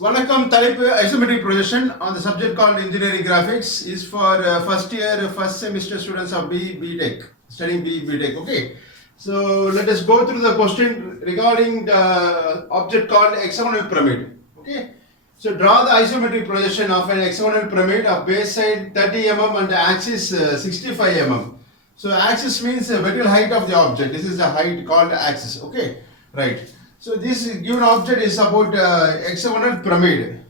Vanakkam Talipu Isometric Projection on the subject called Engineering Graphics is for first year, first semester students of B.Tech, studying B.Tech. Okay. So let us go through the question regarding the object called hexagonal pyramid. Okay. So draw the isometric projection of an hexagonal pyramid of base side 30 mm and the axis 65 mm. So axis means the vertical height of the object. This is the height called axis. Okay. Right. So this given object is about hexagonal pyramid.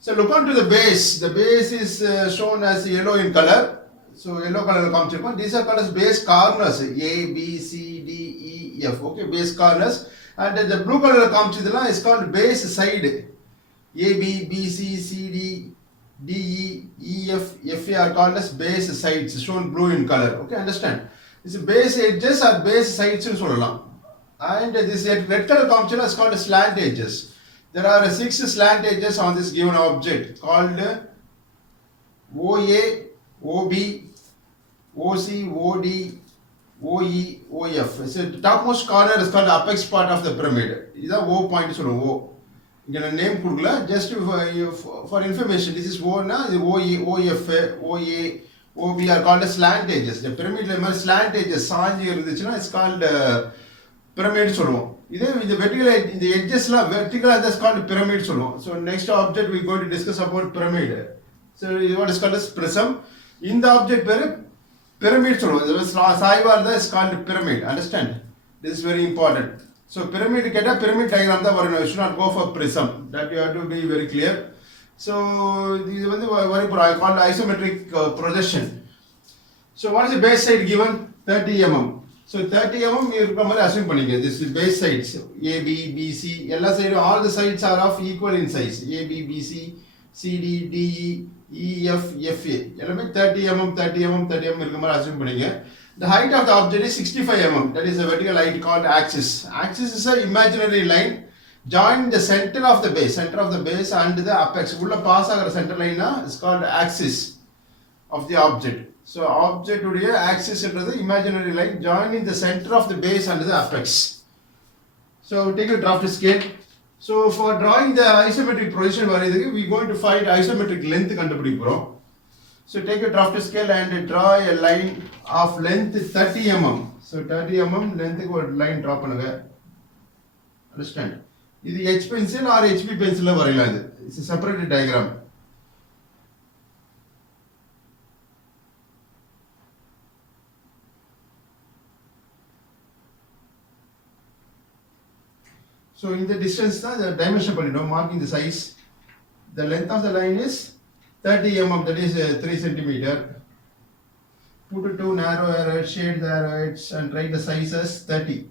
So look onto the base. The base is shown as yellow in color. So yellow color comes. These are called as base corners. A, B, C, D, E, F. Okay, base corners. And the blue color comes is called base side. A, B, B, C, C, D, D, E, E, F, F A are called as base sides. Shown blue in color. Okay, understand? This base edges or base sides in சொல்லலாம். And this red color combination is called slant edges. There are 6 slant edges on this given object called OA, OB, OC, OD, OE, OF. So the topmost corner is called the apex part of the pyramid. This is O point. O. You can name just for information. This is O na OE, OF, OA, OB are called slant edges. The pyramid slant edges. It's called pyramid சொல்லுவோம். இதே இந்த vertical இந்த edgesலாம் vertical that's called pyramid சொல்லுவோம். So next object we going to discuss about pyramid. So what is called as prism. இந்த object பேரு pyramid சொல்லுவோம். இது சாய்வா இருந்தா is called pyramid. Understand? This is very important. So pyramid கேட்டா pyramid diagram தான் வரணும். You should not go for prism. That you have to be very clear. So இது வந்து I call isometric projection. So what is the base side given? 30 mm. So 30 mm இருக்கிற மாதிரி assume பண்ணிக்க. This is base sides A, B, B, C. எல்லா side all the sides are of equal in size. A, B, B, C, C, D, D, E, E, F, F, A. எல்லாமே 30 mm, 30 mm, 30 mm இருக்கிற மாதிரி assume பண்ணிக்க. The height of the object is 65 mm. That is a vertical height called axis. Axis is an imaginary line joining the center of the base and the apex. உள்ள pass ஆகிற center line is called axis of the object. So object உடைய axis என்றது imaginary line joining the center of the base and the apex. So take a draft scale. So for drawing the isometric projection வரையதுக்கு we going to find isometric length கண்டுபிடிக்க போறோம். So take a draft scale and draw a line of length 30 mm. So 30 mm lengthக்கு ஒரு line draw பண்ணுங்க. Understand? இது H pencil or HB pencil ல வரையலாம் இது. It's a separate diagram. So in the distance, the dimension marking the size. The length of the line is 30 mm, that is 3 centimeter. Put 2 narrow arrows, shade the arrows and write the size as 30.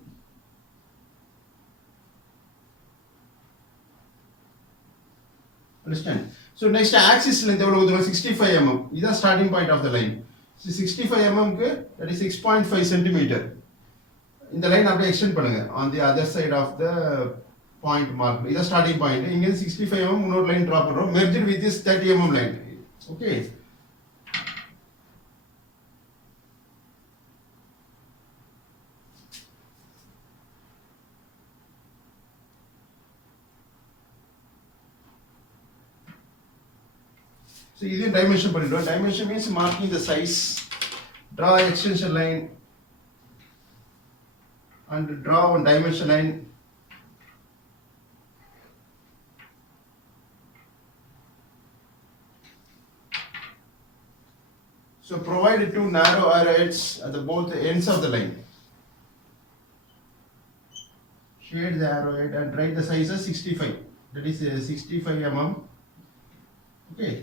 Understand? So next axis length 65 mm. This is the starting point of the line. So 65 mm, that is 6.5 centimeter. இந்த லைன் அப்படியே எக்ஸ்டெண்ட் பண்ணுங்க on the other side of the point mark. இத starting point. இங்க 65 mm இன்னொரு line draw பண்றோம். merged with this 30 mm line. Okay. So இது dimension பண்ணிடுவோம். Dimension means marking the size. Draw extension line and draw one dimension line. So provide 2 narrow arrows at both ends of the line. Shade the arrowhead and write the size as 65. That is 65 mm. Okay.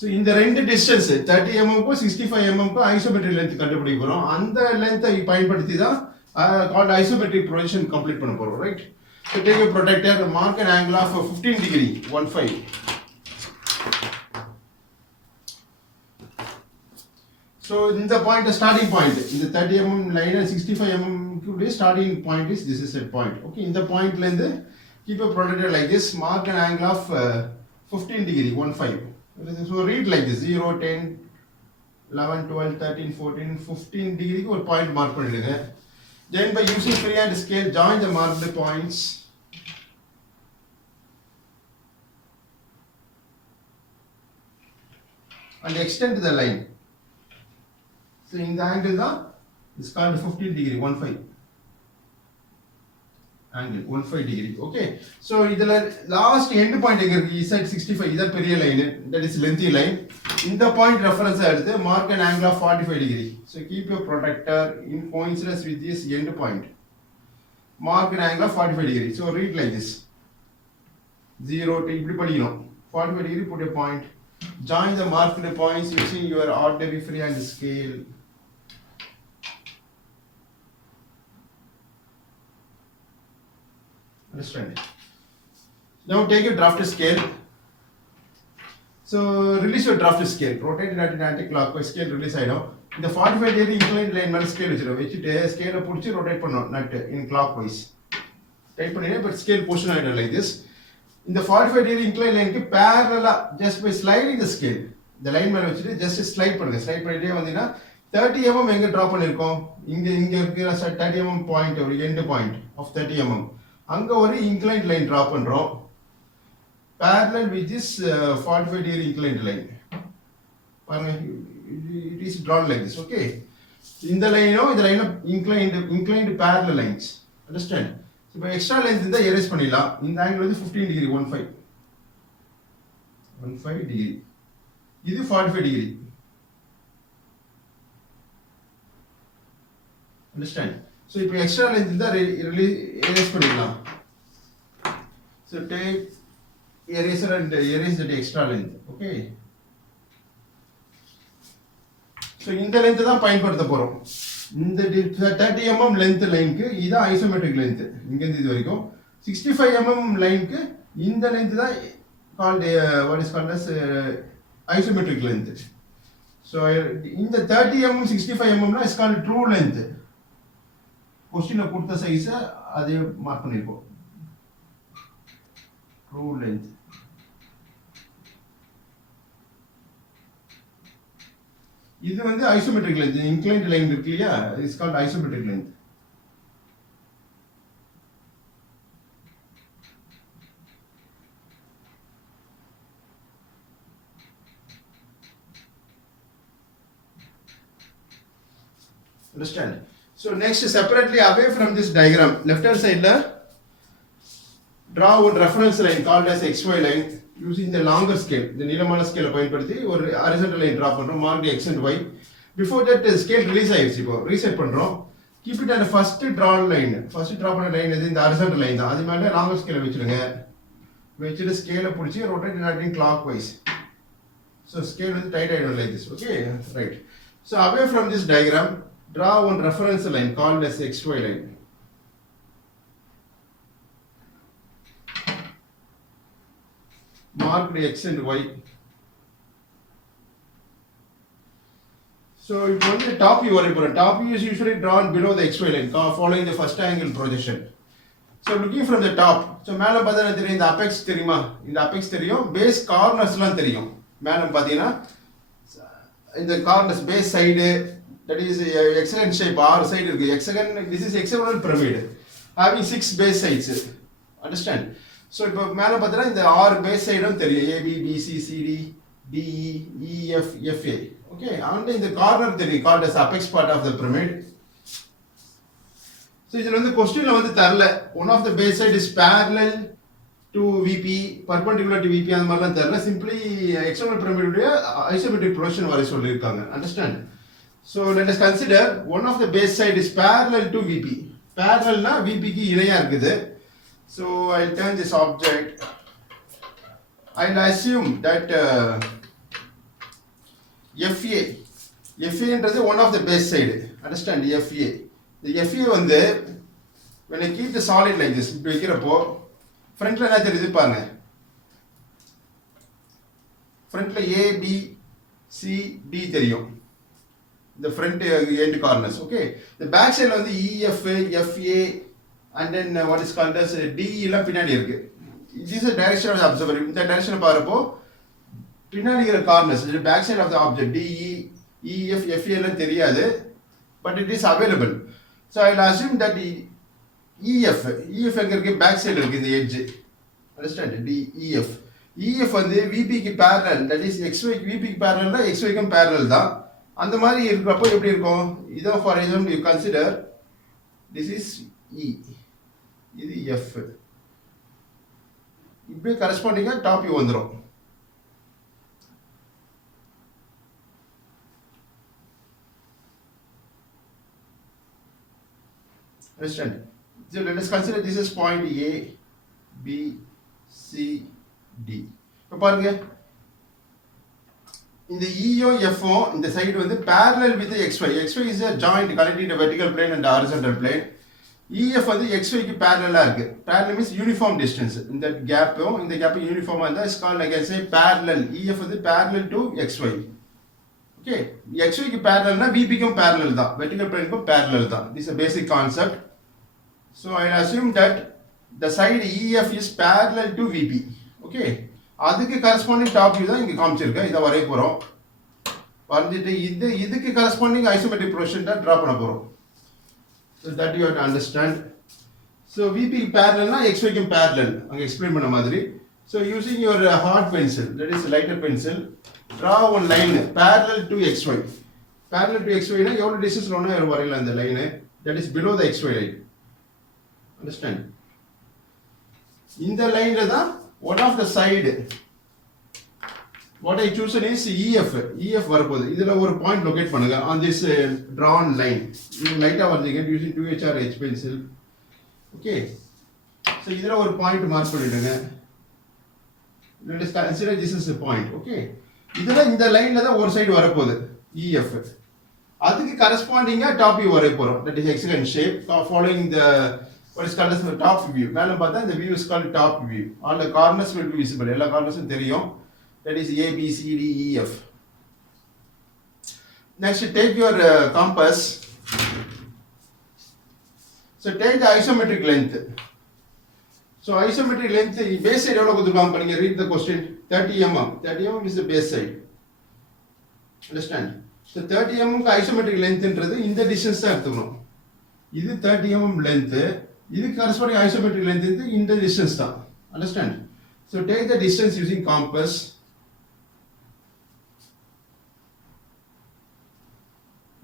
So in the ரெண்டு distance 30 mm க்கு 65 mm க்கு isometric length கண்டுபிடிக்க போறோம். அந்த length பயன்படுத்தி தான் called isometric projection complete பண்ண போறோம், right? So take a protractor, mark an angle of 15 degree, 15. So in the point, the starting point, in the 30 mm line and 65 mm starting point is this is a point. Okay, in the point length, keep a protractor like this, mark an angle of 15 degree, 15. So read like this, 0, 10, 11, 12, 13, 14, 15 degree ஒரு point mark பண்ணிடுங்க. Then by using freehand scale, join the marked points. and extend the line. So in the angle is called 15 degree, 15 angle, 15 degree. Okay. So the last end point is at 65. Is that period line? That is lengthy line. In the point reference, mark an angle of 45 degree. So keep your protractor in coincidence with this end point. Mark an angle of 45 degree. So read like this. 0 to 45 degree, put a point. Join the marked points using your ordinary freehand scale. Understand? Now take your draft scale. So release your draft scale. Rotate it at an anti-clockwise scale. Release I know. The 45 degree inclined line scale which scale rotate in clockwise. Type but scale position like this. In the 45 degree inclined line parallel just by sliding the scale. The line just slide slide 30 mm எங்க drop பண்ணிருக்கோம் இங்க இருக்கிற 30 mm point ஒரு end point of 30 mm அங்க ஒரு inclined line drop பண்றோம் parallel with this 45 degree inclined line பாருங்க it is drawn like this. Okay, இந்த line inclined parallel lines. Understand? So இப்போ extra length இந்த erase பண்ணிடலாம். இந்த angle வந்து 15 degree 15 degree. இது 45 degree. Understand? So இப்போ extra length இந்த erase பண்ணிடலாம். So take eraser and erase the extra length. Okay. So இந்த length தான் பயன்படுத்த போறோம். இந்த 30 mm length line க்கு இது isometric length. இங்க இருந்து இது வரைக்கும் 65 mm line க்கு இந்த length தான் called what is called as isometric length. So in the 30 mm 65 mm is called true length. Question கொடுத்த size அதே மார்க் பண்ணிருக்கோம். True length. இது வந்து isometric length. Inclined line இருக்கு இல்லையா, is called isometric length. Understand? So next, separately away from this diagram, left hand side draw one reference line called as XY line using the longer scale. The நீளமான scale பயன்படுத்தி ஒரு horizontal line draw பண்றோம், mark the X and Y. Before that scale release ஆயிடுச்சு, இப்போ reset பண்றோம். Keep it at the first draw line. First draw பண்ண line எது இந்த horizontal line தான். அது மேல longer scale வச்சிடுங்க. வச்சிட்டு scale பிடிச்சி rotate it clockwise. So scale வந்து tight ஆயிடும் like this. Okay, right. So away from this diagram, draw one reference line called as XY line. Mark the X and Y. So if on the top view, top view is usually drawn below the XY line, following the first angle projection. So looking from the top, so மேல பார்த்தீங்கன்னா தெரியும் இந்த apex தெரியுமா, இந்த apex தெரியும், base cornersலாம் தெரியும். மேல பார்த்தீங்கன்னா இந்த corners base side, that is hexagon shape, R side இருக்கு. Hexagon, this is hexagonal pyramid having 6 base sides. Understand? So இப்போ மேல பார்த்தீங்கன்னா இந்த R base sideம் தெரியும், AB, BC, CD, DE, EF, FA. Okay, and இந்த corner தெரியும், called as apex part of the pyramid. So இதுல வந்து questionல வந்து தரல, one of the base side is parallel to VP, perpendicular to VP அந்த மாதிரிலாம் தரல, simply hexagonal pyramid உடைய isometric projection வரை சொல்லியிருக்காங்க. Understand? So let us consider one of the base side is parallel to VP. Parallel na VP க்கு இணையா இருக்குது. So I'll turn this object. I'll assume that FA என்றது one of the base side. Understand? FA. The FA வந்து when I keep the solid like this, இப்படி வைக்கிறப்போ ஃப்ரண்ட்ல என்ன தெரியுது பாருங்க. ஃப்ரண்ட்ல A, B, C, D தெரியும். The front end corners. Okay, the back side வந்து EF, FA and then what is called as DE எல்லாம் பின்னாடி இருக்கு. This is the direction of the observer. இந்த டைரக்ஷனை பாருப்போ பின்னாடி இருக்கிற corners, the back side of the object, DE, EF, FA எல்லாம் தெரியாது, but it is available. So I'll assume that EF எங்க இருக்கு, back side இருக்கு இந்த edge. Understand? EF. EF வந்து VP க்கு parallel, that is XY க்கு VP க்கு parallel னா XY க்கும் parallel தான். அந்த மாதிரி இருக்கிறப்போ எப்படி இருக்கும்? இதான் for example you consider this is E, இது F. இப்படி corresponding top view வந்துரும். Understand? So let us consider this is point A, B, C, D. இப்போ பாருங்க இந்த EO FO இந்த சைடு வந்து parallel with the XY. XY is a joint connecting the vertical plane and the horizontal plane. EF வந்து XY க்கு parallel இருக்கு. Parallel means uniform distance. இந்த gap uniform இருந்தா is called like I say parallel. EF வந்து parallel to XY. Okay, XY க்கு parallel னா VP க்கும் parallel தான். Vertical plane க்கும் parallel தான். This is a basic concept. So I assume that the side EF is parallel to VP. Okay, அதுக்கு corresponding top view தான் இங்க காமிச்சிருக்கேன். இத வரைய போறோம். வரைஞ்சிட்டு இதுக்கு corresponding isometric projection தான் draw பண்ண போறோம். So that you have to understand. So VP parallel na XY க்கு parallel அங்க explain பண்ண மாதிரி. So using your hard pencil, that is lighter pencil, draw one line parallel to XY. Parallel to XY na எவ்வளவு distance லோனா வரையலாம் அந்த line, that is below the XY line. Understand? இந்த லைன்ல தான் one of the side what I chosen is EF வரப்போகுது. இதுல ஒரு point locate பண்ணுங்க on this drawn line. நீங்க லைட்டா வரைஞ்சீங்க using 2H or H pencil. Okay, so இதுல ஒரு point mark பண்ணிடுங்க. Let us consider this is a point. Okay, இதுல இந்த லைன்ல தான் ஒரு சைடு வரப்போகுது EF. அதுக்கு corresponding top view வரைய போறோம். That is hexagon shape following the what is called as the top view. மேல பார்த்தா இந்த view is called top view. All the corners will be visible. எல்லா cornersம் தெரியும். That is A, B, C, D, E, F. Next, take your compass. So take the isometric length. So isometric length, base side எவ்வளவு கொடுத்திருக்காங்க பாருங்க. Read the question. 30 mm. 30 mm is the base side. Understand? So 30 mm க்கு isometric lengthன்றது இந்த distance தான் எடுத்துக்கணும். இது 30 mm length. இதுக்கு corresponding isometric length இந்த distance தான். Understand? So take the distance using compass.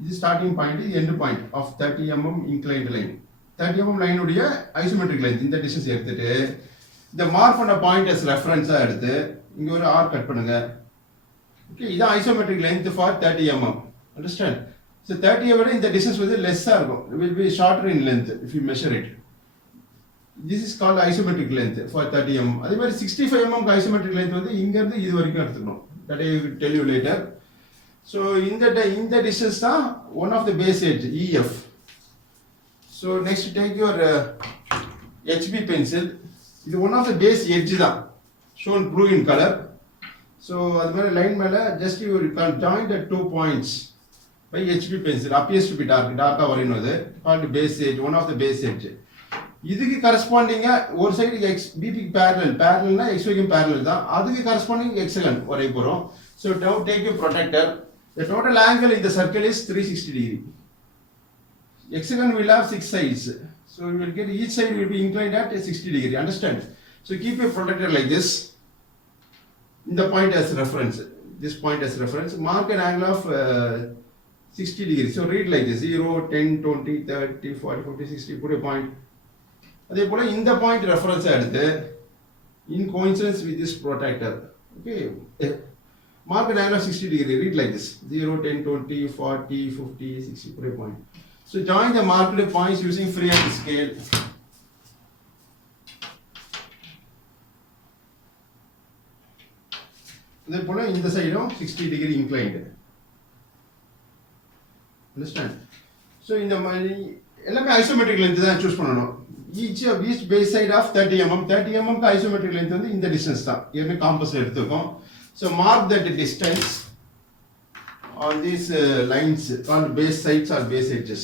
This starting point is end point of 30 mm inclined line. 30 mm line உடைய isometric length இந்த distance எடுத்துட்டு இந்த mark பண்ண point as reference எடுத்து இங்க ஒரு R கட் பண்ணுங்க. Okay, இது isometric length for 30 mm. Understand? So 30 விட இந்த distance வந்து less இருக்கும். It will be shorter in length if you measure it. This is called isometric length for 30 mm. அதே மாதிரி 65 mm isometric length வந்து இங்க இருந்து இது வரைக்கும் எடுத்துக்கணும். That I will tell you later. So in the distance தான் one of the base edge EF. So next take your HB pencil. இது one of the base edge தான், shown blue in color. So அது மாதிரி line மேல just you can join the 2 points by HB pencil. Appears to be dark வரையணும் அது, called base edge, one of the base edge. இதுக்கு corresponding ஒரு side BP parallel னா XY க்கு parallel தான், அதுக்கு corresponding hexagon வரைய போறோம். So now take your protractor. The total angle in the circle is 360 degree. Hexagon will have 6 sides. So you will get each side will be inclined at 60 degree. Understand? So keep your protractor like this. In the point as reference. This point as reference. Mark an angle of 60 degree. So read like this. 0, 10, 20, 30, 40, 50, 60. Put a point. அதே போல இந்த point reference எடுத்து in coincidence with this protractor. Okay. Mark an angle of 60 degree. Read like this. 0, 10, 20, 40, 50, 60. Put a point. So join the marked points using freehand scale. அதே போல இந்த சைடும் 60 degree inclined. Understand? So இந்த மாதிரி எல்லாமே isometric length தான் choose பண்ணணும். Each base side of 30 mm. 30 mm க்கு isometric length வந்து இந்த distance தான். ஏற்கனவே compass எடுத்துக்கோம். So mark that distance on these lines called base sides or base edges.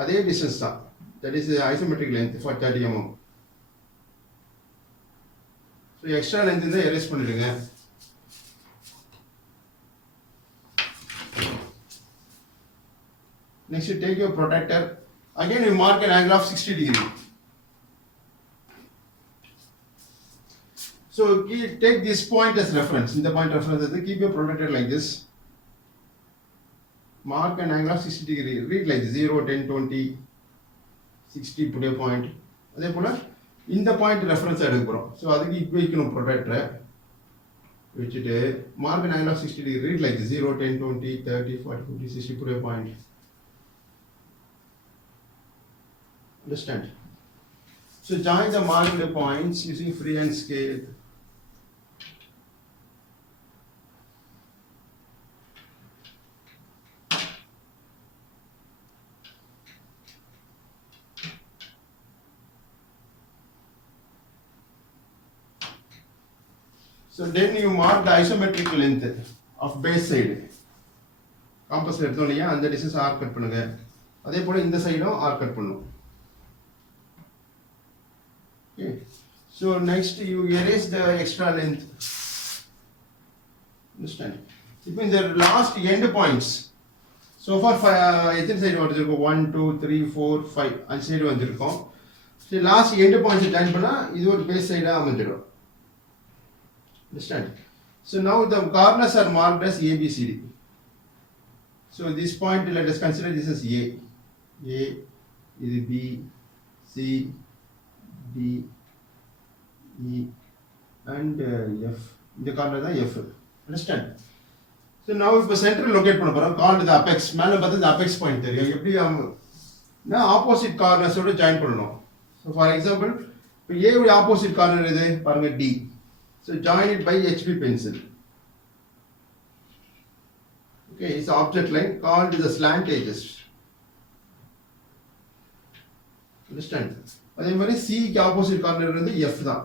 அதே distance தான். That is the isometric length for 30 mm. So extra length இந்த erase பண்ணிடுங்க. Next you take your protractor. Again you mark an angle of 60 degree. So take this point as reference. In the point reference, keep your protractor like this. Mark an angle of 60 degree. Read like 0, 10, 20, 60, put a point. அதே போல இந்த point reference எடுக்க போறோம். ஸோ அதுக்கு இப்போ வைக்கணும் ப்ரொடக்டரை வச்சுட்டு mark an angle of 60 degree. Read like 0, 10, 20, 30, 40, 50, 60, put a point. Understand? So join the marked points using freehand scale. So then you mark the isometric length of base side. Compass எடுத்தோம் இல்லையா அந்த டிஸ்டன்ஸ் ஆர் கட் பண்ணுங்க. அதே போல இந்த சைடும் R cut பண்ணணும். Okay. So next you erase the extra length. Understand? இப்போ இந்த last end points. So far எத்தனை சைடு வந்திருக்கும் 1 2 3 4 5 அஞ்சு சைடு வந்திருக்கும். So last end points join பண்ணா இது ஒரு பேஸ் சைடா அமைஞ்சிடும். Understand? So now the corners are marked as ABCD. So this point, let us consider this as A. A is B, C, D, E, and F. The corner is F. Understand? So now if the center locate called the apex, மேல பார்த்தா the apex point தெரியும். எப்படி நான் opposite corners ஓட join பண்ணனும். So for example, இப்போ A உடைய opposite corner எது? பாருங்க D. So join it by HB pencil. Okay, it's an object line called the slant edges. Understand? அதே மாதிரி C க்கு opposite corner வந்து F தான்.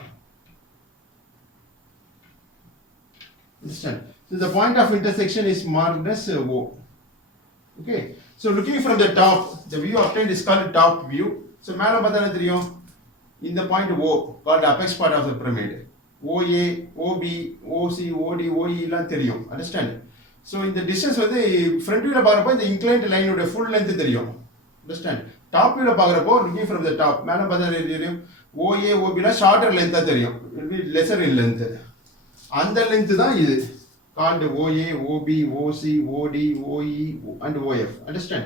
Understand? So the point of intersection is marked as O. Okay. So looking from the top, the view obtained is called top view. So மேல பார்த்தா என்ன தெரியும்? இந்த point O called the apex part of the pyramid. OA, OB, OC, OD, OE எல்லாம் தெரியும். Understand? So இந்த distance வந்து front viewல பார்க்கறப்போ இந்த inclined line ஓட full length தெரியும். Understand? Top viewல பார்க்கறப்போ looking from the top மேல பார்த்தா தெரியும் OA, OB ல shorter length தெரியும். Will be lesser in length. அந்த length தான் இது. Called OA, OB, OC, OD, OE and OF. Understand?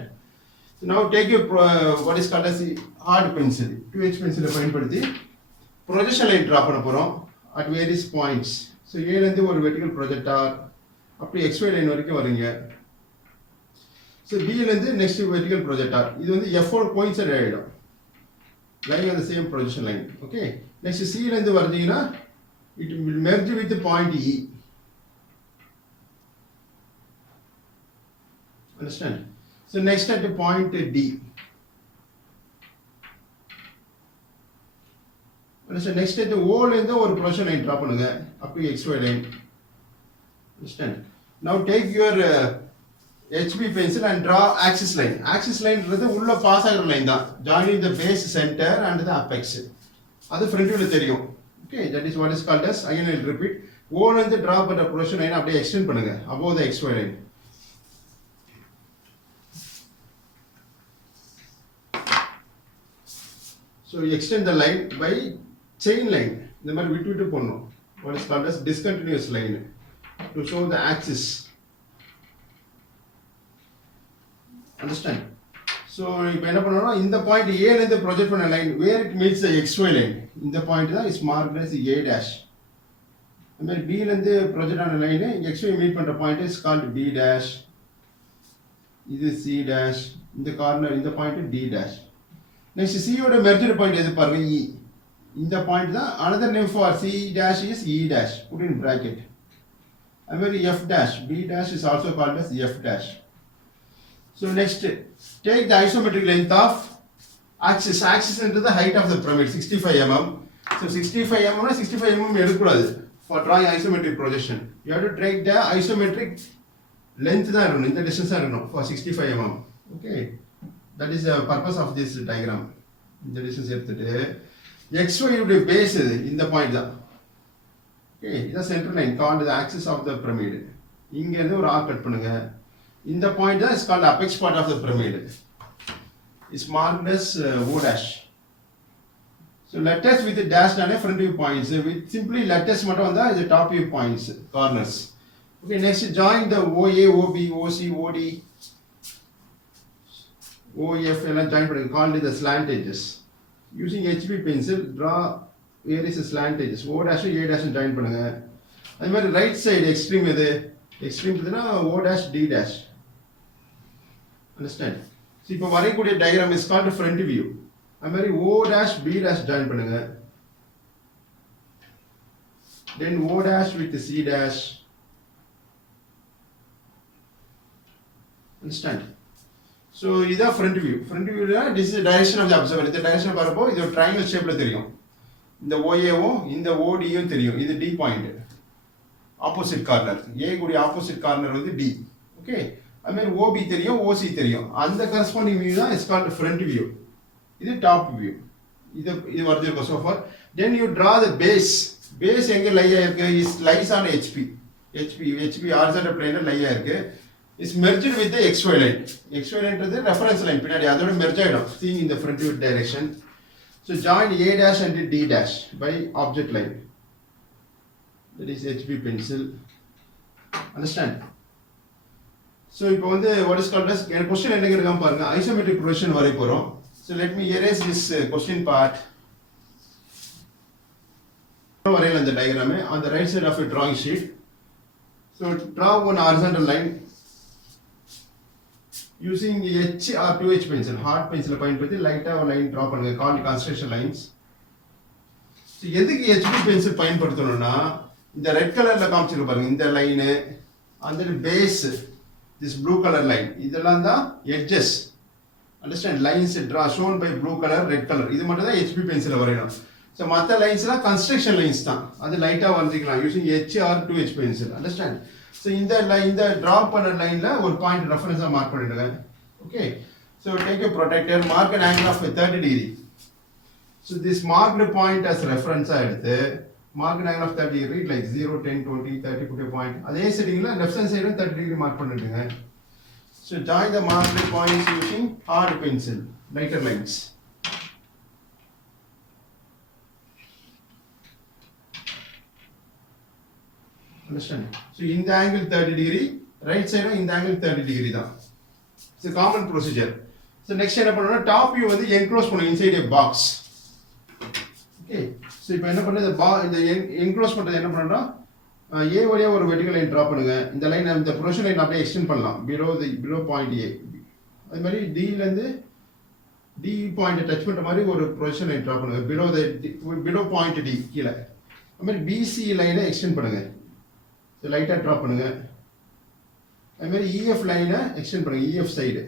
So now take your what is called as hard pencil. 2H pencil பயன்படுத்தி projection line draw பண்ண போறோம். At various points. So A ல இருந்து ஒரு vertical projector அப்படி XY line வரைக்கும் வரீங்க. So B ல இருந்து next vertical projector. இது வந்து F ஓட coincide ஆயிடும். Lying on the same projection line. Okay. Next C ல இருந்து வரீங்கன்னா it will merge with the point E. Understand? So next at the point D. Understand? Next at the O ல இருந்து ஒரு projection line draw பண்ணுங்க up to XY line. Understand? Now take your HB pencil and draw axis line. Axis line ன்றது உள்ள பாஸ் ஆகுற லைன் தான். Joining the base center and the apex. அது front viewல தெரியும். Okay, that is what is called as, again I will repeat. O ல இருந்து draw பண்ண projection line அப்படியே extend பண்ணுங்க above the XY line. So you extend the line by chain line. இந்த மாதிரி விட்டு விட்டு போடணும். What is called as discontinuous line to show the axis. Understand? So இப்போ என்ன பண்ணனும்னா இந்த பாயிண்ட் A ல இருந்து ப்ரொஜெக்ட் பண்ண line where it meets the XY line. இந்த பாயிண்ட் தான் is marked as A dash. இந்த மாதிரி B ல இருந்து ப்ரொஜெக்ட் ஆன லைன் XY மீட் பண்ற point is called B dash. இது C dash. இந்த கார்னர் இந்த point D dash. Next C ஓட merged point எது பாருங்க E. இந்த பாயிண்ட் தான் another name for C dash is E dash. Put in bracket. And very F dash. B dash is also called as F dash. So next, take the isometric length of axis. Axis into the height of the pyramid 65 mm. So 65 mm na 65 mm எடுக்கக்கூடாது for drawing isometric projection. You have to take the isometric length தான் இருக்கணும், இந்த distance தான் இருக்கணும் for 65 mm. Okay. That is the purpose of this diagram. இந்த distance எடுத்துட்டு XY உடைய base இது இந்த பாயிண்ட் தான். Okay, இது center line called the axis of the pyramid. இங்க இருந்து ஒரு arc கட் பண்ணுங்க. இந்த பாயிண்ட் தான் is called apex part of the pyramid. Is marked as O dash. So letters with dash and front view points. With simply letters is the top view points, corners. Okay, next join the OA, OB, OC, OD, OF and join called the slant edges. Using HB pencil, draw various slant edges. O dash A dash join பண்ணுங்க. அதே மாதிரி right side extreme எது? Extreme எதுனா O dash D dash. Understand? So இப்போ வரையக்கூடிய diagram is called front view. அதே மாதிரி O dash B dash join பண்ணுங்க. Then O dash with C dash. Understand? So this is front view. Front view this is the direction of the observer. The direction பார்ப்போ இது ஒரு triangle shapeல தெரியும். இந்த OA இந்த OD யும் தெரியும். இது D point. Opposite corner. A கூடிய opposite corner வந்து D. Okay. I mean OB தெரியும், OC தெரியும். அந்த corresponding view தான் is called front view. இது top view. இது வரைஞ்சிருக்கோம் so far. Then you draw the base. Base எங்க lie ஆயிருக்கு? Is lies on HP. HP horizontal plane ல lie ஆயிருக்கு. Is merged with the XY line. XY line is the reference line. பின்னாடி அதோட merge ஆயிடும். Seeing in the front view direction. So join A dash and D dash by object line. That is HB pencil. Understand? So இப்போ வந்து what is called as question என்ன கேட்காம பாருங்க isometric projection வரை போறோம். So let me erase this question part. வரையலாம் இந்த diagram on the right side of a drawing sheet. So draw one horizontal line using H or 2H pencil, hard pencil பயன்படுத்தி லைட்டா ஒரு லைன் draw பண்ணுங்க called construction lines. So எதுக்கு HB pencil பயன்படுத்தணும்னா இந்த ரெட் கலர்ல காமிச்சிருக்கு பாருங்க இந்த லைன் அந்த base this blue color line இதெல்லாம் தான் edges. Understand? Lines draw shown by blue color, red color. இது மட்டும் தான் HB pencil வரையணும். So மத்த லைன்ஸ்லாம் construction lines தான். அது லைட்டா வரைஞ்சிக்கலாம் using H or 2H pencil. Understand? So இந்த draw பண்ண லைன்ல ஒரு பாயிண்ட் ரெஃபரன்ஸா மார்க் பண்ணிடுங்க. Okay. So take a protractor, mark an angle of 30 degree. So this marked point as reference ஆ எடுத்து mark an angle of 30 degree like 0, 10, 20, 30 put a point. அதே செட்டிங்ல left hand side 30 degree mark பண்ணிடுங்க. So join the marked points using hard pencil, lighter lines. Understand? So in the angle 30 degree, right side in the angle 30 degree தான். It's a common procedure. So next என்ன பண்ணனும்னா top view வந்து enclose பண்ணனும் inside a box. Okay. So இப்போ என்ன பண்ணது இந்த enclose பண்றது என்ன பண்ணனும்னா A வழியா ஒரு vertical line draw பண்ணுங்க. இந்த லைன் இந்த projection line அப்படியே extend பண்ணலாம் below point A. அதே மாதிரி D ல இருந்து D point டச் பண்ற மாதிரி ஒரு projection line draw பண்ணுங்க below point D கீழ. அதே மாதிரி BC லைனை extend பண்ணுங்க. So லைட்டா draw பண்ணுங்க. அதே மாதிரி EF லைனை extend பண்ணுங்க EF சைடு.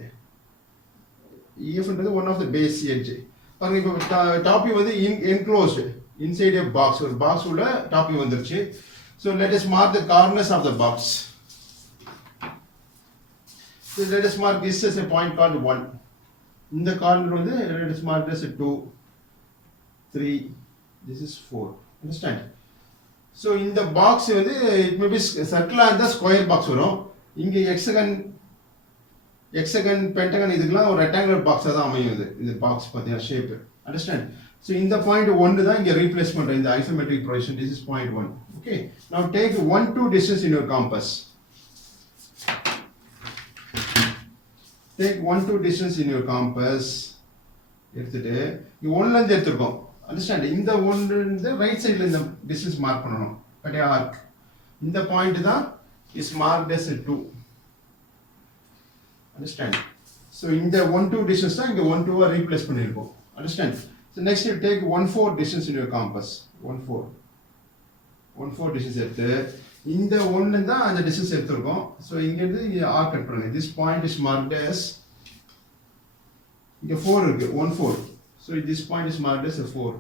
EF ன்றது one of the base edge. பாருங்க இப்போ top view வந்து enclosed inside a box. ஒரு box உள்ள top view வந்துருச்சு. So let us mark the corners of the box. So let us mark this as a point called 1. In the corner வந்து let us mark this as 2, 3, this is 4. Understand? So in the box வந்து it may be circular and the square box வரும். இங்க hexagon pentagon இதுக்கெல்லாம் ஒரு rectangular box தான் அமையும் இது box பாத்தீங்கன்னா shape. Understand? So இந்த point 1 தான் இங்க replace பண்றேன் இந்த isometric projection. This is point 1. Okay. Now take 1, 2 distance in your compass. Take 1, 2 distance in your compass. எடுத்துட்டு நீ 1ல இருந்து எடுத்துக்கோம். Understand? இந்த 1 இந்த right sideல இந்த distance mark பண்ணனும். But arc. இந்த point தான் is marked as 2. Understand? So இந்த 1, 2 distance தான் இங்க 1, 2 replace பண்ணிருக்கோம். Understand? So next you take 1, 4 distance in your compass. 1, 4 distance எடுத்து இந்த 1 தான் அந்த distance எடுத்துறோம். So இங்க இருந்து arc கட் பண்ணுங்க. This point is marked as இங்க 4 இருக்கு 1, 4. So this point is marked as a 4.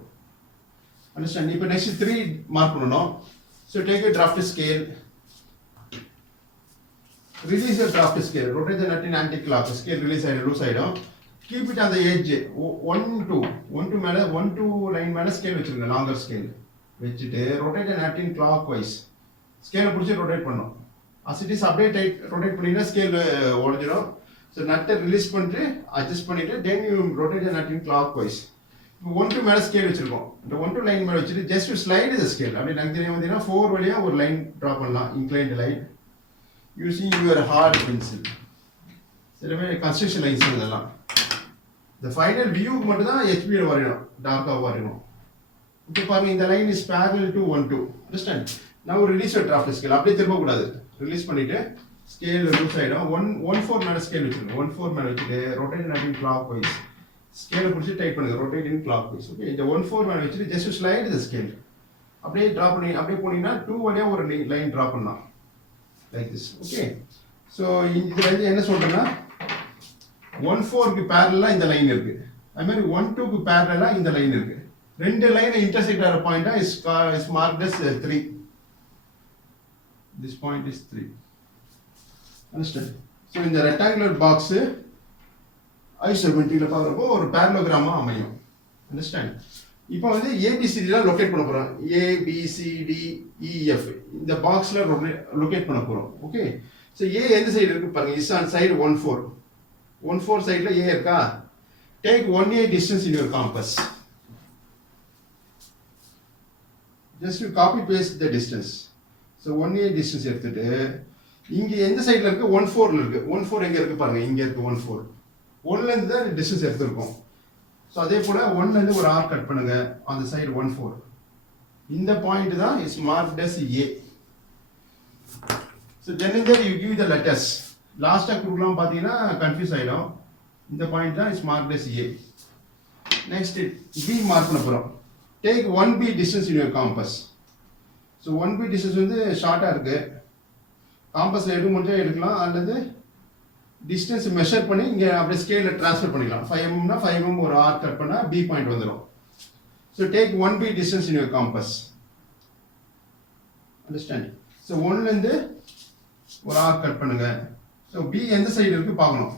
Understand? இப்போ next 3 மார்க் பண்ணனும். So take a draft scale. Release the draft scale. Rotate the nut in anti-clock. Scale release ஆயிடும் லூஸ் ஆயிடும். Keep it on the edge. 1 to மேல 1 to line மேல scale வச்சிருங்க longer scale. வச்சிட்டு rotate the nut in clockwise. Scale புடிச்சு rotate பண்ணனும். As it is அப்படியே tight rotate பண்ணினா scale உடைஞ்சிடும். So nut release பண்ணிட்டு adjust பண்ணிட்டு then you rotate the nut in clockwise. 1 to மேல ஸ்கேல் வச்சிருக்கோம். இந்த 1 to லைன் மேல வச்சிட்டு just to slide the scale. அப்படி லெங்த் வந்தீங்கன்னா 4 வழியா ஒரு லைன் டிரா பண்ணலாம், inclined line using your hard pencil. சிலவே கன்ஸ்ட்ரக்ஷன் லைன்ஸ் இதெல்லாம். The final view மட்டும் தான் HB ல வரையணும், டார்க்கா வரையணும். ஓகே பாருங்க, இந்த line is parallel to 1 2. Understand? Now release your draft scale. அப்படியே திரும்ப கூடாது. ரிலீஸ் பண்ணிட்டு ஸ்கேல் லூஸ் ஆயிடும். 1/4 மேல ஸ்கேல் வச்சிருங்க. 1/4 மேல வச்சிட்டு rotate in clockwise. ஸ்கேலை பிடிச்சி டைப் பண்ணுங்க, rotate in clockwise. ஓகே, இந்த 1/4 மேல வச்சிட்டு just slide the scale. அப்படியே டிரா பண்ணி அப்படியே போனீங்கன்னா 2 வழியா ஒரு லைன் டிரா பண்ணலாம். Like this. ஓகே, சோ இதுல வந்து என்ன சொல்றேன்னா 1/4 க்கு parallel இந்த லைன் இருக்கு. அதே மாதிரி 1/2 க்கு parallel இந்த லைன் இருக்கு. ரெண்டு லைன் இன்டர்செக்ட் ஆற பாயிண்டா is marked as 3. This point is 3. Understand? So in the rectangular box isometric ல பாக்குறப்போ ஒரு parallelogram அமையும். Understand? இப்போ வந்து ABCD ல லொகேட் பண்ண போறோம். ABCDEF இந்த பாக்ஸ்ல லொகேட் பண்ண போறோம். ஓகே, சோ A எந்த சைடு இருக்கு பாருங்க, is on side 1/4. 1/4 சைடுல A இருக்கா? Take 1A distance in your compass. Just to copy paste the distance. So 1A distance எடுத்துட்டு இங்க எந்த சைடுல இருக்கு? 1/4 ல இருக்கு. 1/4 எங்க இருக்கு பாருங்க, இங்க இருக்கு 1/4. 1 ல இருந்து தான் டிஸ்டன்ஸ் எடுத்துறோம். சோ அதே போல 1 ல இருந்து ஒரு ஆர்க் கட் பண்ணுங்க on the side 1/4. இந்த பாயிண்ட் தான் is marked as A. So then in there you give the letters. Last குரூப்லாம் பாத்தீங்கன்னா கன்ஃபியூஸ் ஆயிடும். இந்த பாயிண்ட் தான் is marked as A. Next B mark பண்ண போறோம். Take 1B distance in your compass. So 1B distance வந்து ஷார்ட்டா இருக்கு. காம்பஸ்ல எடுக்க முடிஞ்சா எடுக்கலாம், அல்லது டிஸ்டன்ஸ் மெஷர் பண்ணி இங்க அப்படியே ஸ்கேல்ல ட்ரான்ஸ்ஃபர் பண்ணிக்கலாம். 5 mm னா 5 mm ஒரு ஆர்க் கட் பண்ணா B பாயிண்ட் வந்துரும். So take 1B distance in your compass. Understand? So 1 ல இருந்து ஒரு ஆர்க் கட் பண்ணுங்க. So B எந்த சைடு இருக்கு பார்க்கணும்.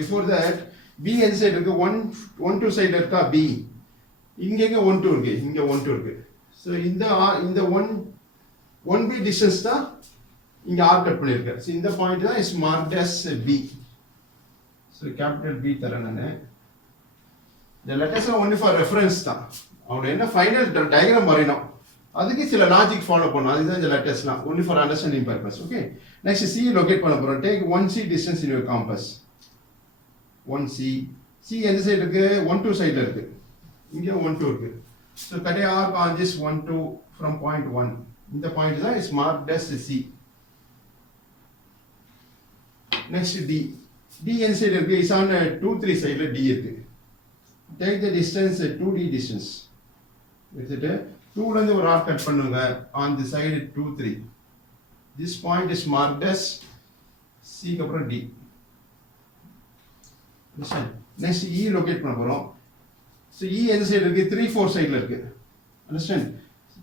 Before that B எந்த சைடு இருக்கு? 1 2 சைடு இருக்கா B? இங்க 1 2 இருக்கு, இங்க 1 2 இருக்கு. So இந்த 1B distance தான் இங்க ஆர்க் கட் பண்ணிருக்கேன். So இந்த பாயிண்ட் தான் is marked as B. So capital B தரேன் நானு. இந்த லெட்டர்ஸ் only for reference தான். அவங்க என்ன ஃபைனல் டயகிராம் வரையணும், அதுக்கு சில லாஜிக் ஃபாலோ பண்ணணும். அதுதான் இந்த லெட்டர்ஸ்லாம் only for understanding purpose. Okay, next C locate பண்ண போறோம். Take 1C distance in your compass. 1C. C எந்த சைடு இருக்கு? 1 2 சைடுல இருக்கு. இங்க 1 2 இருக்கு. So cut a arc on this 1 2 from point 1. இந்த பாயிண்ட் தான் is marked as C. Next D. D எந்த சைடு இருக்கு? is on 2 3 சைடுல D இருக்கு. Take the distance 2D distance. எடுத்துட்டு 2 ல இருந்து ஒரு ஆர்க் கட் பண்ணுங்க on the side 2 3. This point is marked as C க்கு அப்புறம் D. Next E லொகேட் பண்ண போறோம். So E எந்த சைடு இருக்கு? 3 4 சைடுல இருக்கு. Understand?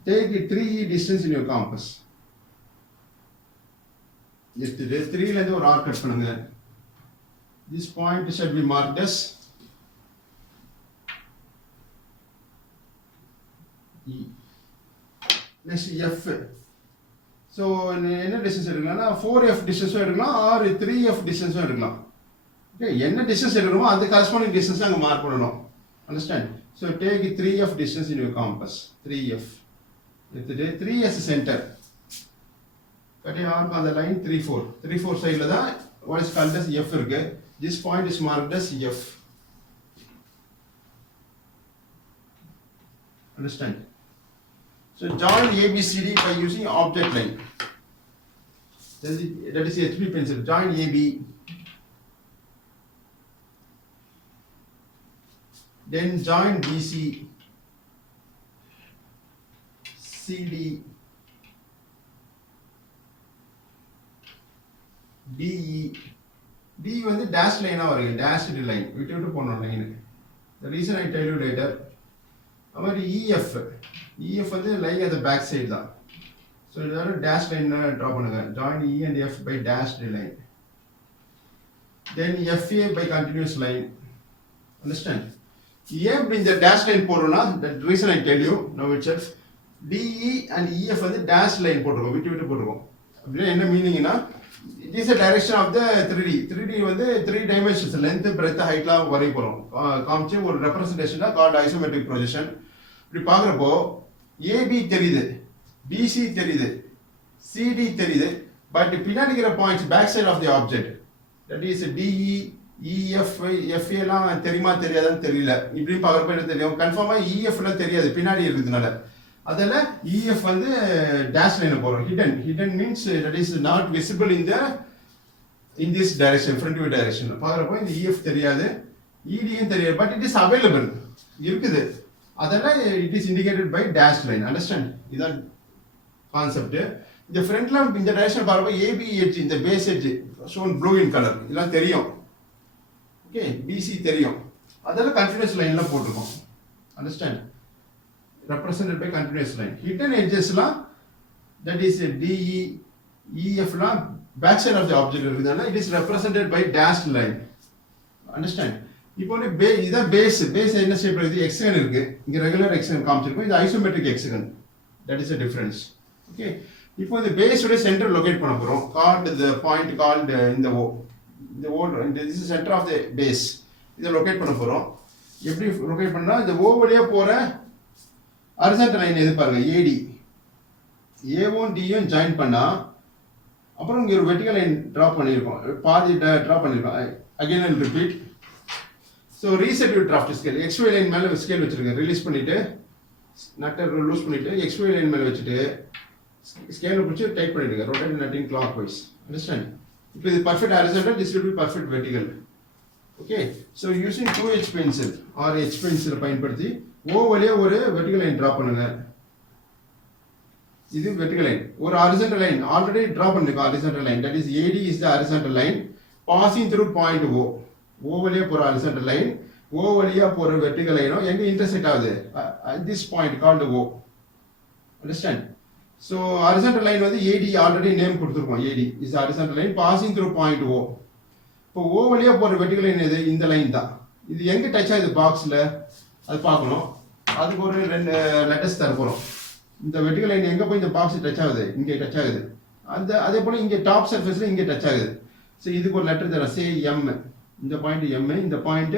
Take 3E distance in your compass. எடுத்துட்டு 3 ல இருந்து ஒரு ஆர்க் கட் பண்ணுங்க. This point should be marked as E. Next F. So என்ன டிஸ்டன்ஸ் எடுக்கலாம்னா 4F டிஸ்டன்ஸும் எடுக்கலாம் ஆர் 3F டிஸ்டன்ஸும் எடுக்கலாம். ஓகே, என்ன டிஸ்டன்ஸ் எடுக்கணுமோ அந்த கரஸ்பாண்டிங் டிஸ்டன்ஸ் அங்க மார்க் பண்ணணும். Understand? So take 3F distance in your compass. 3F. எடுத்துட்டு 3S center. கட்டி ஆர்க் on the line 3 4. 3 4 சைடுல தான் what is called as F இருக்கு. This point is marked as F. Understand? So join ABCD by using object line. That is HB pencil. Join AB. Then join BC, CD, DE. D வந்து dash line வருது, dashed line. விட்டு போறோம் line. The reason I tell you later. அப்புறம் EF. EF வந்து line at the back side தான். So இதோட dash line draw பண்ணுங்க. Join E and F by dashed line. Then FA by continuous line. Understand? ஏன் இந்த dash line போடுறோம்னா that reason I tell you now itself. DE and EF வந்து dash line போட்டுருக்கோம், விட்டு போட்டுருக்கோம். அப்படின்னா என்ன மீனிங்னா It is a direction of the 3D. 3D வந்து 3 dimensions length, breadth, height லாம் வரைய போறோம். காமிச்சு ஒரு representation called isometric projection. இப்படி பார்க்கறப்போ AB தெரியுது, BC தெரியுது, CD தெரியுது, but பின்னாடி இருக்கிற points back side of the object, that is DE, EF, FA லாம் தெரியுமா தெரியாதான்னு தெரியல. இப்படி பார்க்கறப்போ என்ன தெரியும், கன்ஃபார்மா EF லாம் தெரியாது பின்னாடி இருக்கிறதுனால. அதனால EF வந்து dash line போறோம். Hidden means that is not visible in this direction, front view direction. பார்க்கறப்போ இந்த EF தெரியாது, ED யும் தெரியாது, but it is available, இருக்குது. அதனால it is indicated by dash line. Understand? இதான் கான்செப்ட். இந்த ஃப்ரண்ட்ல இந்த டைரக்ஷன் பார்க்கறப்போ AB edge, இந்த base edge shown blue in color, இதெல்லாம் தெரியும். ஓகே, BC தெரியும். அதனால கண்டினியூஸ் லைன்ல போட்டுருக்கோம். Understand? Represented by continuous line. Hidden edges லாம், that is DE, EF லாம் back side of the object இருக்குதுன்னா it is represented by dashed line. Understand? இப்போ வந்து இதான் பேஸ் என்ன ஷேப்ல இருக்கு, ஹெக்ஸகன் இருக்கு, இங்க ரெகுலர் ஹெக்ஸகன் காமிச்சிருக்கோம், இது isometric hexagon. that is a difference. Okay, இப்போ இந்த பேஸ் உடைய சென்டர் லொகேட் பண்ண போறோம். called the point called in the O, this is center of the base. இத லொகேட் பண்ண போறோம். எப்படி லொகேட் பண்ணா, இந்த O வழியா போற horizontal line எது பாருங்க, AD. A1 D1 ஜாயின் பண்ணா அப்புறம் இங்க ஒரு வெர்டிகல் லைன் டிரா பண்ணிருக்கோம், பாதி டிரா பண்ணிருக்கோம். again I'll repeat. So reset your draft scale. XY line மேல ஸ்கேல் வச்சிருக்கேன், ரிலீஸ் பண்ணிட்டு நட்டர் லூஸ் பண்ணிட்டு XY line மேல வச்சிட்டு ஸ்கேல் பிடிச்சு டைட் பண்ணிடுங்க, rotate nutting clockwise. Understand? இப்போ இது perfect horizontal, this will be perfect vertical. Okay, so using 2H pencil or H pencil பயன்படுத்தி O வழியா ஒரு வெர்டிகல் லைன் டிரா பண்ணுங்க. இது வெர்டிகல் லைன், ஒரு ஹாரிசான்டல் லைன் ஆல்ரெடி டிரா பண்ணிருக்கோம். Horizontal line, that is AD is the horizontal line passing through point O. O வழியா போற horizontal line, O வழியா போற வெர்டிகல் லைனும் எங்க இன்டர்செக்ட் ஆகுது, at this point called O. Understand? So horizontal line வந்து AD ஆல்ரெடி நேம் கொடுத்திருக்கோம். AD is the horizontal line passing through point O. இப்போ O வழியா போற வெர்டிகல் லைன் எது, இந்த லைன் தான். இது எங்க டச் ஆகுது பாக்ஸ்ல, அது பார்க்கணும். அதுக்கு ஒரு ரெண்டு லெட்டர்ஸ் தர போறோம். இந்த வெர்டிகல் லைன் எங்க போய் இந்த பாக்ஸ் டச் ஆகுது, இங்க டச் ஆகுது. அதே போல இங்க டாப் சர்ஃபேஸ்ல இங்க டச் ஆகுது. சோ இதுக்கு ஒரு லெட்டர் தர, சே M. இந்த பாயிண்ட் M, இந்த பாயிண்ட்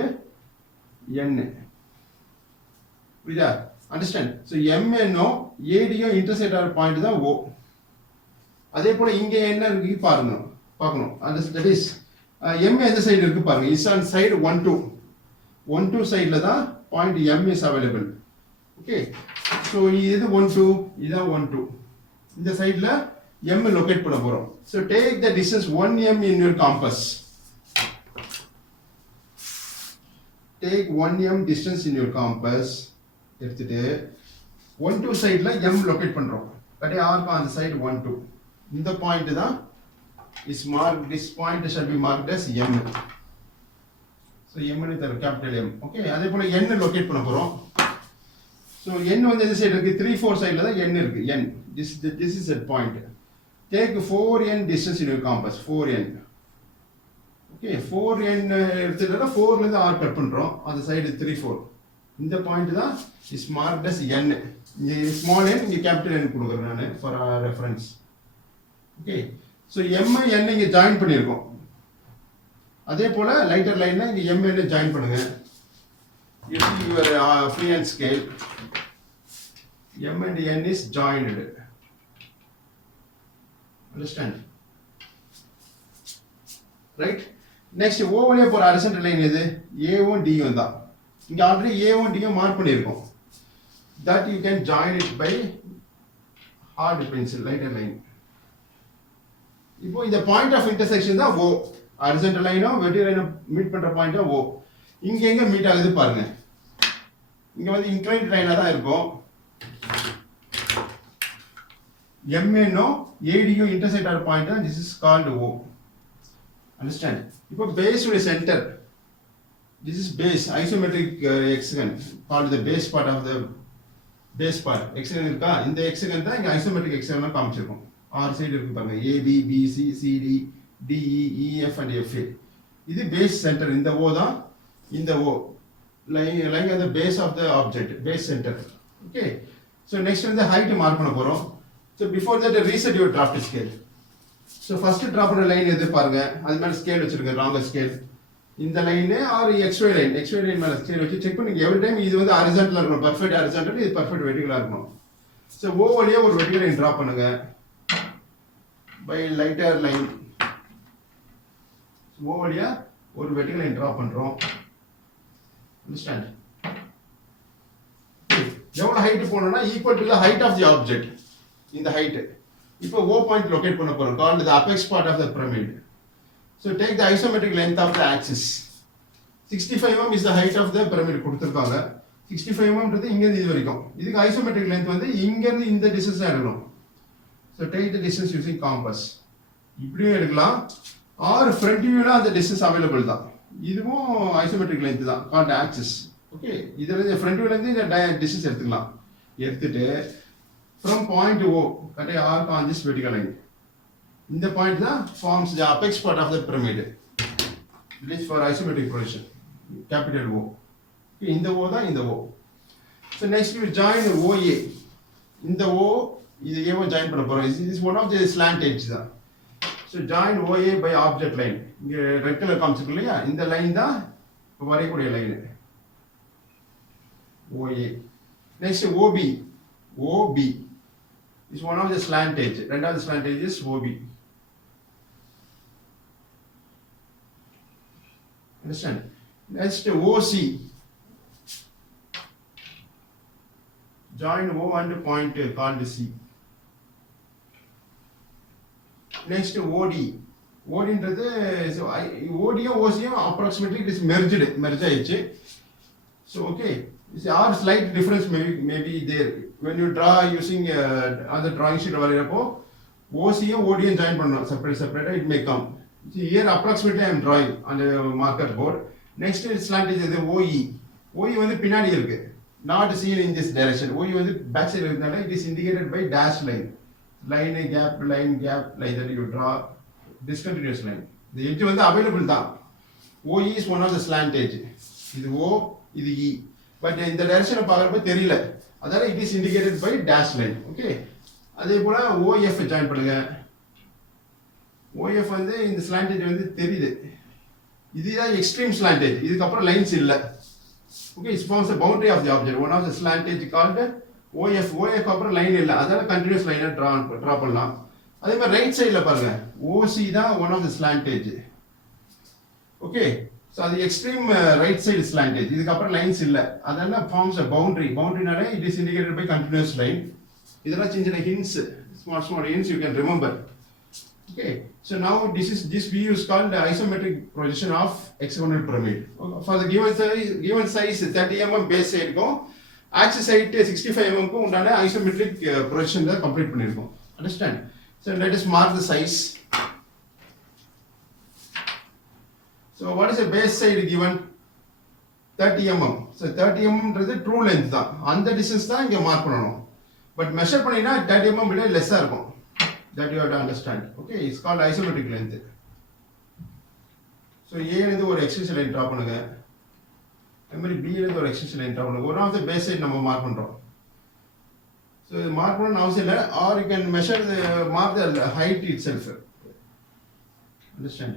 N. புரியுதா? அண்டர்ஸ்டாண்ட்? சோ M என்னோ AD யும் இன்டர்செக்ட் ஆகிற பாயிண்ட் தான் O. அதே போல இங்க என்ன இருக்கு பாருங்க, பார்க்கணும். that is M எந்த சைடு இருக்கு பாருங்க, is on side 1 2 சைடுல தான் point M is available. Okay, so இது 1 2, இதான் 1 2. இந்த சைடுல M லொகேட் பண்ண போறோம். So take the distance 1 m in your compass. Take 1 m distance in your compass. எடுத்துட்டு 1 2 சைடுல M லொகேட் பண்றோம். கட்டே ஆர்க் on the side 1 2. இந்த பாயிண்ட் தான் is marked, this point shall be marked as M. So M னு தர, capital M. Okay, அதே போல N locate பண்ண போறோம். So N வந்து இந்த சைடு இருக்கு, 3 4 சைடுல தான் N இருக்கு. N, this is at point. Take 4n distance in your compass. 4n. Okay, 4n எடுத்துட்டா 4 ல இருந்து r கட் பண்றோம். அந்த சைடு 3 4. இந்த பாயிண்ட் தான் is marked as N. இங்க small n, இங்க capital N கொடுக்கிறேன் நான் for reference. Okay, so M N இங்க ஜாயின் பண்ணிருக்கோம். அதே போல லைட்டர் லைன்ல இங்க M N ஜாயின் பண்ணுங்க. Using your freehand scale, M and N is joined. Understand? Right? Next, O வழியா போற horizontal line எது, A1 D1 தான். இங்க ஆல்ரெடி A1 D1 மார்க் பண்ணிருக்கோம். That you can join it by hard pencil, lighter line. இப்போ இந்த point of intersection தான் O. Horizontal லைனும் வெர்டிகல் லைனும் மீட் பண்ற பாயிண்ட் தான் O. இங்க எங்க மீட் ஆகுது பாருங்க, இங்க வந்து இன்க்ளைன்ட் லைனா தான் இருக்கும். MN னோ AD யும் இன்டர்செக்ட் ஆகிற பாயிண்ட் தான், this is called O. Understand? இப்போ பேஸ் உடைய centre, this is base, isometric hexagon called the base part of the base part. hexagon இருக்கா, இந்த hexagon தான் இங்க isometric hexagon காமிச்சிருக்கோம். ஆறு சைடு இருக்கு பாருங்க, AB BC CD DE EF and FA. இது பேஸ் சென்டர், இந்த O தான், இந்த O lying at the base of the object, base center. Okay, so next வந்து height மார்க் பண்ண போறோம். So before that reset your draft scale. So So first draw பண்ண line எது பாருங்க, அது மேல ஸ்கேல் வச்சிருக்கேன், ராங்கர் ஸ்கேல். இந்த லைன் ஆர் XY லைன் மேல ஸ்கேல் வச்சு செக் பண்ணி எவ்ரி டைம் இது வந்து ஹாரிசான்டலா இருக்கணும், பர்ஃபெக்ட் ஹாரிசான்டல், இது பர்ஃபெக்ட் வெர்டிகலா இருக்கணும். ஸோ O வழியா ஒரு வெர்டிகல் லைன் டிரா பண்ணுங்க பை லைட்டர் லைன். O வழியா ஒரு வெர்டிகல் லைன் டிரா பண்றோம். அண்டர்ஸ்டாண்ட்? எவ்வளவு ஹைட் போனோம்னா equal to the height of the object. இந்த ஹைட் இப்போ O பாயிண்ட் லொகேட் பண்ண போறோம், called the apex part of the pyramid. So take the isometric length of the axis. 65 mm is the height of the pyramid கொடுத்திருக்காங்க. 65 mm ன்றது இங்க இருந்து இது வரைக்கும். இதுக்கு isometric length வந்து இங்க இருந்து இந்த distance எடுக்கணும். So take the distance using compass. இப்படியும் எடுக்கலாம் or front viewல அந்த distance available தான். இதுவும் isometric length தான், called axis. Okay, இதுல front viewல இருந்து இந்த distance எடுத்துக்கலாம். எடுத்துட்டு from point O cut a arc on this vertical line. இந்த point தான் forms the apex part of the pyramid. It is for isometric projection, capital O. இந்த O தான் இந்த O. So next you join OA. இந்த O இது A1 join பண்ண போறோம். This is one of the slant edge தான். So join OA by object line. இங்க red colour காமிச்சிருக்கு இல்லையா, இந்த லைன் தான் வரையக்கூடிய line OA. Next OB. OB is one of the slant edge. ரெண்டாவது slant edge is OB. Understand? Next OC. Join O and point called C. Next OD. OD ன்றது OD யும் OC யும் approximately it is merged ஆயிடுச்சு. So okay, this are slight difference may be there when you draw using other drawing sheet வரையறப்போ OC யும் OD யும் join பண்ணனும், separate it may come. See here approximately I am drawing on the marker board. Next slant is the OE. OE வந்து பின்னாடி இருக்கு, not seen in this direction. OE வந்து back side இருக்கனால it is indicated by dash line. Line gap like that you draw discontinuous line. The edge வந்து available தான். OE is one of the slant edge. இது O, இது E. But இந்த direction பார்க்கறப்ப தெரியல, அதால it is indicated by dash line. Okay, அதே போல OF join பண்ணுங்க. OF வந்து இந்த slant edge வந்து தெரியுது, இதுதான் extreme slant edge, இதுக்கு அப்புறம் லைன்ஸ் இல்ல. Okay, it forms the boundary of the object. One of the slant edge called OF. OF அப்புறம் லைன் இல்ல, அதால continuous line draw பண்ணலாம். அதே மாதிரி ரைட் சைடுல பாருங்க, OC தான் one of the slant edge. Okay, so அது extreme right side slant edge, இதுக்கு அப்புறம் லைன்ஸ் இல்ல, அதால forms a boundaryனால it is indicated by continuous line. இதெல்லாம் சின்ன சின்ன hints, small hints you can remember. Okay, so now this view is called the isometric projection of hexagonal pyramid. For the given size 30 mm base side க்கும் axis height 65 mm க்கும் உண்டான isometric projection தான் கம்ப்ளீட் பண்ணிருக்கோம். Understand? So let us mark the size. So what is the base side given? 30 mm. So 30 mm ன்றது true length தான், அந்த distance தான் இங்க மார்க் பண்ணனும். பட் மெஷர் பண்ணினா 30 mm விட லெஸ்ஸா இருக்கும். That you have to understand. Okay, it's called isometric length. So A ல ஒரு extension line draw பண்ணுங்க, அதே மாதிரி B ல ஒரு extension line draw பண்ணுங்க. One of the base side நம்ம மார்க் பண்றோம். So மார்க் பண்ணனும் அவசியம் இல்ல, or you can measure mark the height itself. Understand?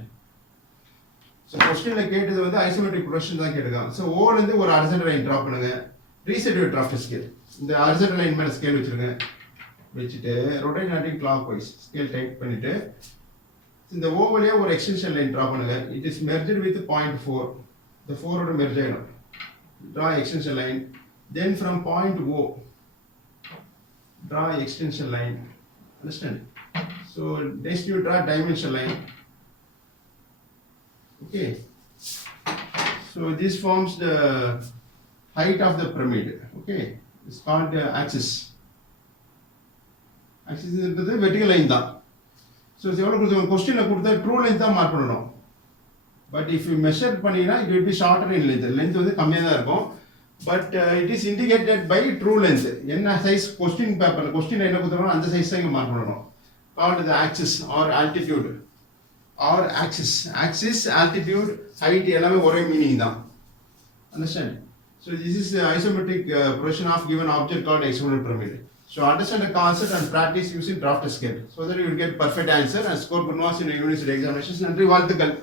So question ல கேட்டது வந்து isometric projection தான் கேட்டிருக்காங்க. So O ல இருந்து ஒரு horizontal line draw பண்ணுங்க. Reset your draft scale. இந்த horizontal line மேல ஸ்கேல் வச்சிருங்க, வச்சிட்டு rotate anti clockwise scale type பண்ணிட்டு இந்த O வழியா ஒரு extension line draw பண்ணுங்க. It is merged with point 4. The 4 ஓட merge ஆயிடும். Draw extension line. Then from point O draw extension line. Understand? So next you draw dimension line. Okay, so this forms the height of the pyramid. Okay, it's called the axis. Axis is the vertical line தான். So எவ்வளவு கொடுத்து क्वेश्चन கொடுத்தா true length தான் மார்க் பண்ணனும். But if you measure பண்ணினா it will be shorter in length. Length வந்து கம்மியா தான் இருக்கும். But it is indicated by true length. என்ன size question paper question என்ன கொடுத்தாலும் அந்த size தான் இங்க மார்க் பண்ணனும். Called the axis or altitude. Or axis, altitude, height எல்லாமே ஒரே மீனிங் தான். Understand? So this is the isometric projection of given object called hexagonal pyramid. So understand the concept and practice using draft scale so that you will get perfect answer and score good marks in your university examinations. நன்றி வாழ்த்துக்கள்.